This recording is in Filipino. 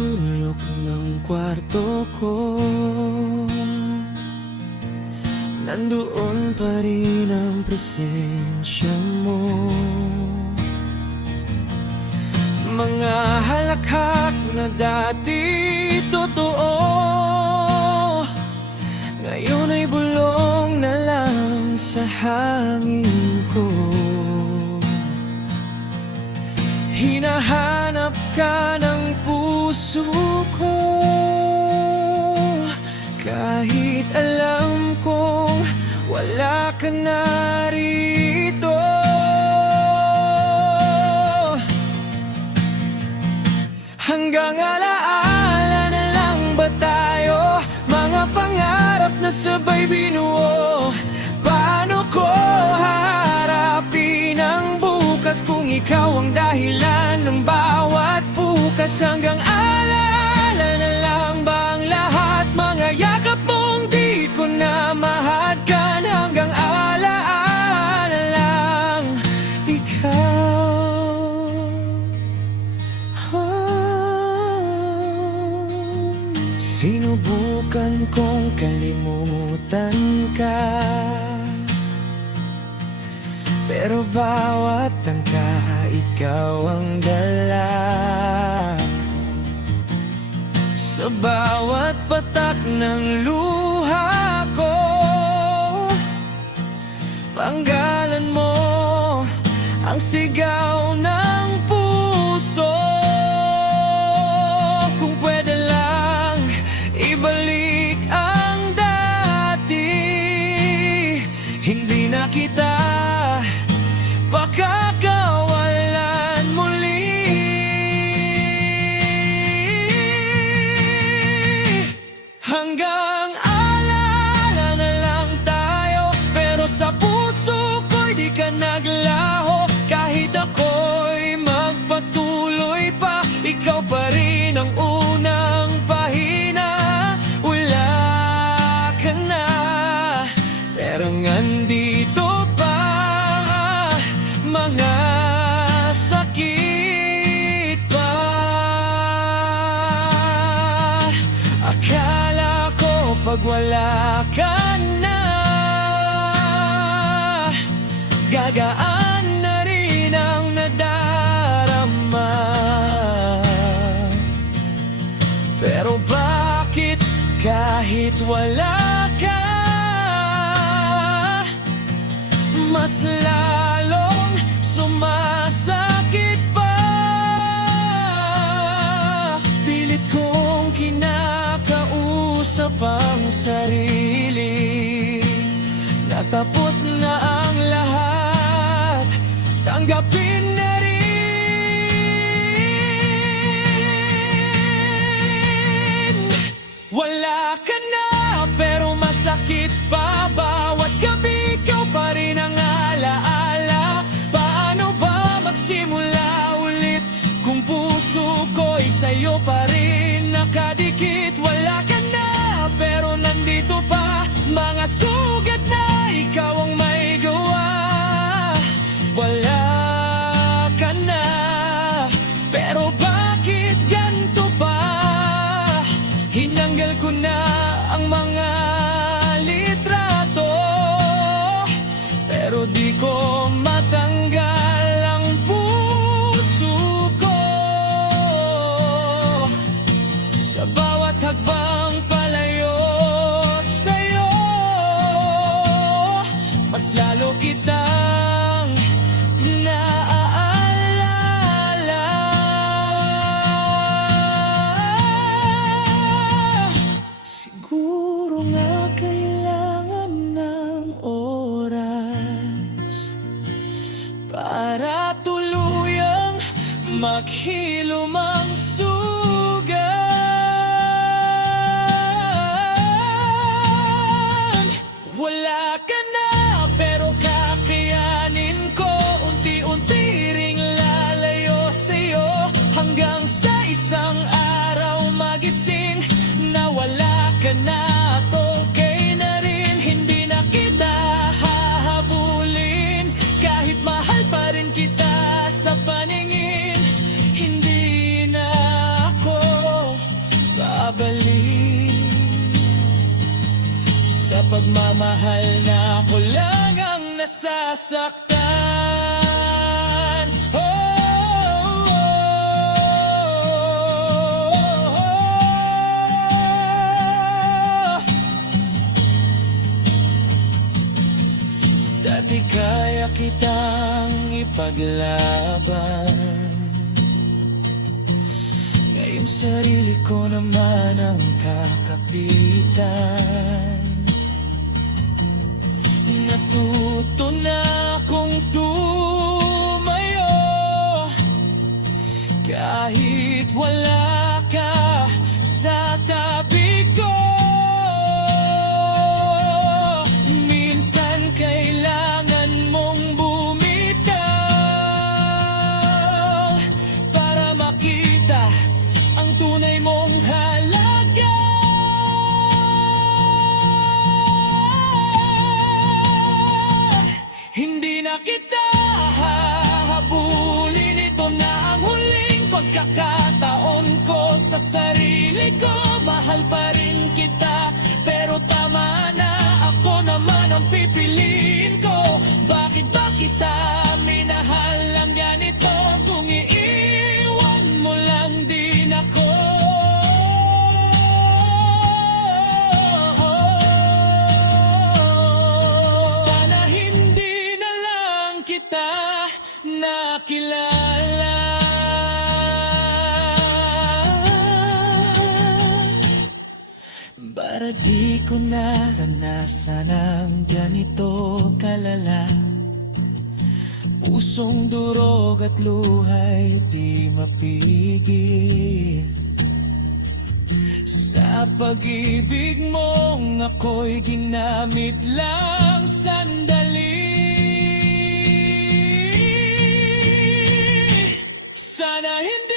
sulok ng kwarto ko, nandoon pa rin ang presensya mo. Mga halakhak na dati totoo, ngayon ay bulong na lang sa hangin ko. Hinahanap ka ng puso ko, kahit alam kong wala ka na rito. Hanggang alaala na lang ba tayo, mga pangarap na sabay binuo? Paano ko haharapin ang bukas kung ikaw ang dahilan ng bawat bukas? Hanggang alaala na lang ba ang lahat, mga yakap mong di ko na mahadkan? Hanggang alaala lang ikaw. Sinubukan kong kalimutan ka, pero bawat tangka ikaw ang dala. Sa bawat patak ng luha ko, panggalan mo ang sigaw ng puso. Kung pwede lang ibalik ang dati, hindi na kita pakakawalan muli. Hanggang alaala na lang tayo, pero sa puso ko'y di ka naglaho. Kahit ako'y magpatuloy pa, ikaw pa rin ang unang pahina. Wala ka na, pero nandito pa mga sakit pa. Akala ko pag wala ka na, gagaan na rin ang nadarama. Pero bakit kahit wala ka, mas lalong sumasakit pa? Pilit kong kinakausap ang sarili, natapos na ang lahat, tanggapin na rin. Wala ka na, pero masakit pa. Bawat gabi ikaw pa rin ang alaala. Paano ba magsimula ulit kung puso ko'y sa'yo pa rin nakadikit? Wala ka na, pero nandito pa mga sugat na ikaw ang may gawa. Wala ka na, pero bakit ganito pa? Hinanggal ko na ang mga litrato, pero di ko matanggal ang puso ko. Sa bawat hakbang palayo sa'yo, mas lalo kitang naaalala. Siguro nga kailangan ng oras para tuluyang maghilom ang sugat. Wala ka na, pero kakayanin ko. Unti-unti ring lalayo sa'yo, hanggang sa isang araw magising na wala ka na at okay na rin. Hindi na kita hahabulin, kahit mahal pa rin kita sa paningin. Hindi na ako nagmamahal na ako lang ang nasasaktan. Oh, oh, oh. Dati kaya kitang ipaglaban, ngayong sarili ko naman ang kakapitan. Natuto na akong tumayo kahit wala ka sa tabi ko. Minsan kailangan mong bumitaw para makita ang tunay mong halaga. Hindi na kita hahabulin, ito na ang huling pagkakataon ko sa sarili ko. Mahal pa rin kita, pero tama na, ako naman ang pipiliin ko. Bakit ba kita minahal lang ganito, kung iiwan mo lang din ako? Sana hindi na lang kita nakilala, para di ko naranasan ang ganito kalala. Pusong durog at luhay di mapigil. Sa pag-ibig mong ako'y ginamit lang sandali. Sana hindi